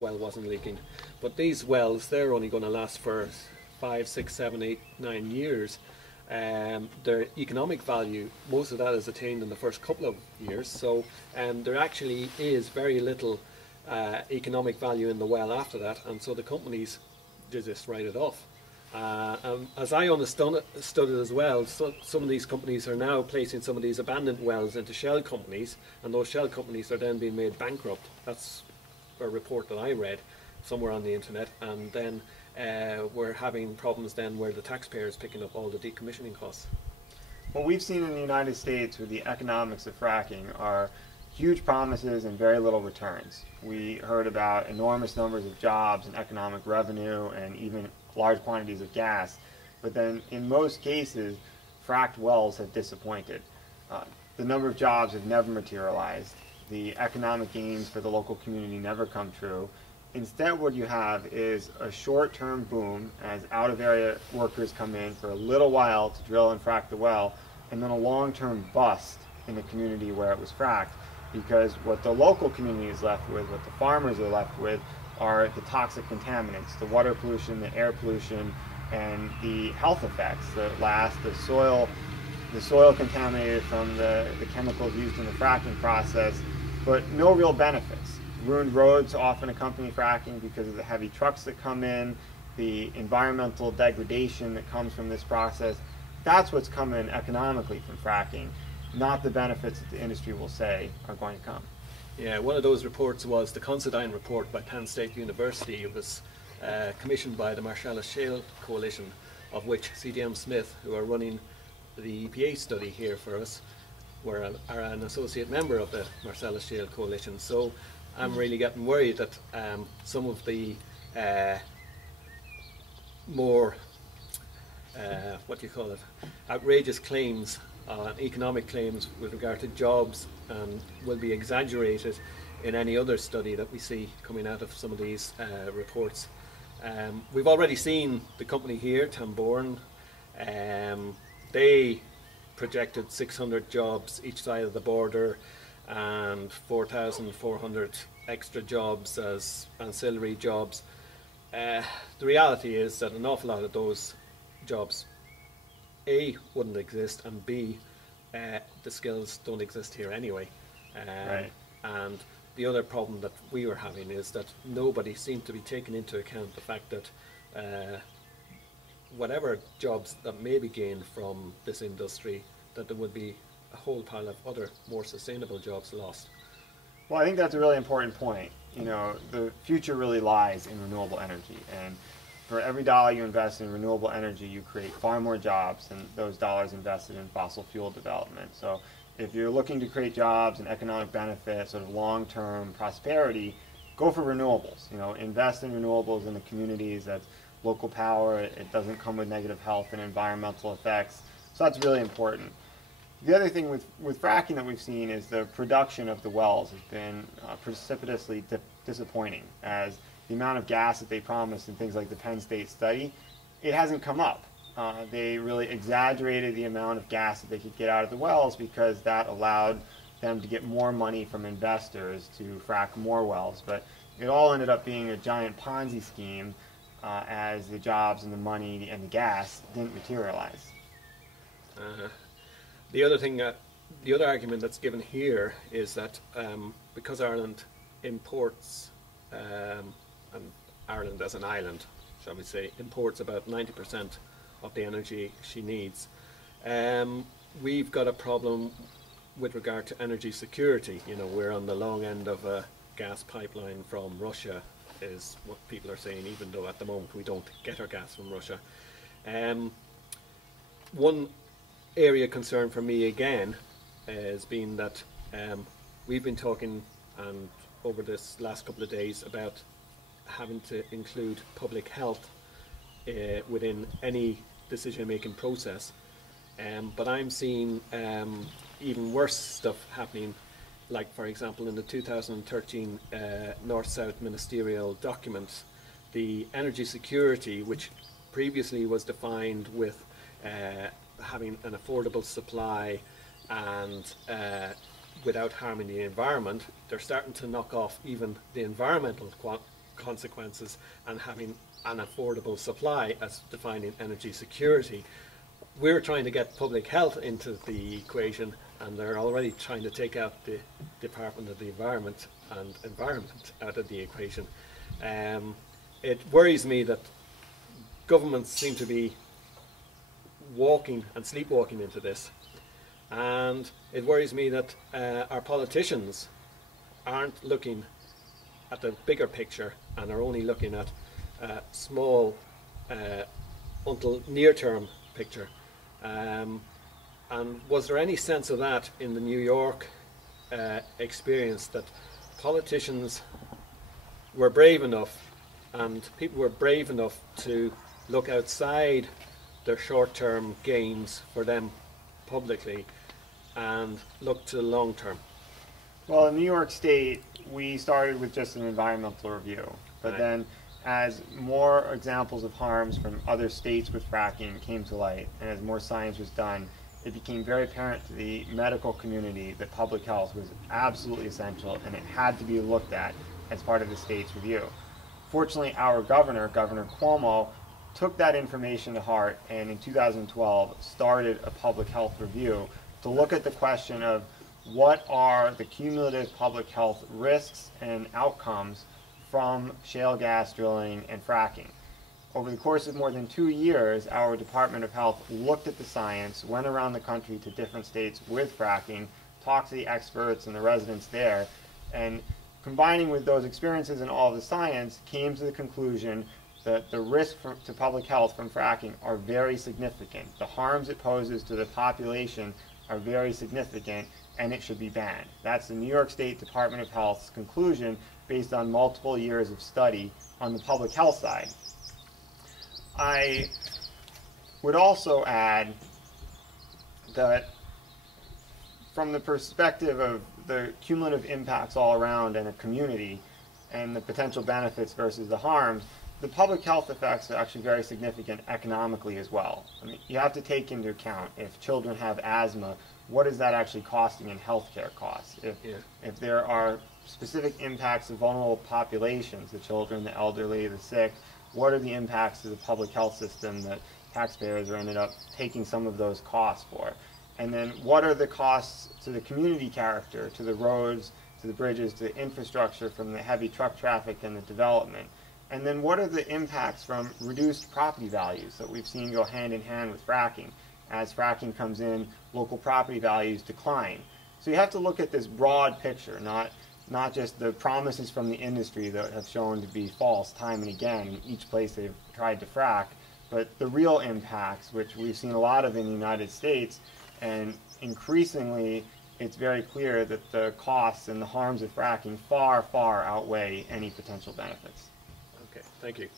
well wasn't leaking. But these wells, they're only going to last for 5, 6, 7, 8, 9 years. Their economic value, most of that is attained in the first couple of years, so there actually is very little economic value in the well after that, and so the companies just write it off. As I understood it as well, so some of these companies are now placing some of these abandoned wells into shell companies, and those shell companies are then being made bankrupt. That's a report that I read somewhere on the internet, and then we're having problems then where the taxpayer is picking up all the decommissioning costs. What we've seen in the United States with the economics of fracking are huge promises and very little returns. We heard about enormous numbers of jobs and economic revenue and even large quantities of gas, but then in most cases fracked wells have disappointed. The number of jobs have never materialized. The economic gains for the local community never come true. Instead, what you have is a short-term boom as out-of-area workers come in for a little while to drill and frack the well, and then a long-term bust in the community where it was fracked, because what the local community is left with, what the farmers are left with, are the toxic contaminants, the water pollution, the air pollution, and the health effects that last, the soil contaminated from the chemicals used in the fracking process, but no real benefits. Ruined roads often accompany fracking because of the heavy trucks that come in, the environmental degradation that comes from this process. That's what's coming economically from fracking, not the benefits that the industry will say are going to come. Yeah, one of those reports was the Considine report by Penn State University. It was commissioned by the Marcellus Shale Coalition, of which CDM Smith, who are running the EPA study here for us, are an associate member of the Marcellus Shale Coalition. So I'm really getting worried that some of the more, outrageous claims, economic claims with regard to jobs will be exaggerated in any other study that we see coming out of some of these reports. We've already seen the company here, Tambourne. They projected 600 jobs each side of the border and 4,400 extra jobs as ancillary jobs. The reality is that an awful lot of those jobs, A, wouldn't exist, and B, the skills don't exist here anyway. Right. And the other problem that we were having is that nobody seemed to be taking into account the fact that whatever jobs that may be gained from this industry, that there would be a whole pile of other more sustainable jobs lost. Well, I think that's a really important point. You know, the future really lies in renewable energy, and for every dollar you invest in renewable energy, you create far more jobs than those dollars invested in fossil fuel development. So if you're looking to create jobs and economic benefit, sort of long-term prosperity, go for renewables. You know, invest in renewables in the communities. That's local power. It doesn't come with negative health and environmental effects. So that's really important. The other thing with fracking that we've seen is the production of the wells has been precipitously disappointing, as the amount of gas that they promised in things like the Penn State study, it hasn't come up. They really exaggerated the amount of gas that they could get out of the wells because that allowed them to get more money from investors to frack more wells. But it all ended up being a giant Ponzi scheme as the jobs and the money and the gas didn't materialize. The other argument that's given here is that because Ireland imports, and Ireland as an island, shall we say, imports about 90% of the energy she needs, we've got a problem with regard to energy security. You know, we're on the long end of a gas pipeline from Russia, is what people are saying, even though at the moment we don't get our gas from Russia. One area of concern for me again has been that we've been talking over this last couple of days about having to include public health within any decision-making process, but I'm seeing even worse stuff happening, like for example in the 2013 North-South ministerial document, the energy security, which previously was defined with having an affordable supply and without harming the environment, they're starting to knock off even the environmental consequences, and having an affordable supply as defining energy security. We're trying to get public health into the equation, and they're already trying to take out the Department of the Environment and Environment out of the equation. It worries me that governments seem to be walking and sleepwalking into this, and it worries me that our politicians aren't looking at the bigger picture and are only looking at small until near-term picture. And was there any sense of that in the New York experience, that politicians were brave enough and people were brave enough to look outside their short-term gains for them publicly and look to the long term? Well, in New York State, we started with just an environmental review, but Right. then as more examples of harms from other states with fracking came to light, and as more science was done, it became very apparent to the medical community that public health was absolutely essential, and it had to be looked at as part of the state's review. Fortunately, our governor, Governor Cuomo, took that information to heart, and in 2012 started a public health review to look at the question of what are the cumulative public health risks and outcomes from shale gas drilling and fracking. Over the course of more than 2 years, our Department of Health looked at the science, went around the country to different states with fracking, talked to the experts and the residents there, and combining with those experiences and all of the science, came to the conclusion that the risk to public health from fracking are very significant. The harms it poses to the population are very significant, and it should be banned. That's the New York State Department of Health's conclusion based on multiple years of study on the public health side. I would also add that from the perspective of the cumulative impacts all around in a community and the potential benefits versus the harms, the public health effects are actually very significant economically as well. I mean, you have to take into account if children have asthma, what is that actually costing in healthcare costs? If there are specific impacts to vulnerable populations, the children, the elderly, the sick, what are the impacts to the public health system that taxpayers are ended up taking some of those costs for? And then what are the costs to the community character, to the roads, to the bridges, to the infrastructure from the heavy truck traffic and the development? And then what are the impacts from reduced property values that we've seen go hand in hand with fracking? As fracking comes in, local property values decline. So you have to look at this broad picture, not just the promises from the industry that have shown to be false time and again in each place they've tried to frack, but the real impacts, which we've seen a lot of in the United States, and increasingly it's very clear that the costs and the harms of fracking far, far outweigh any potential benefits. Okay, thank you.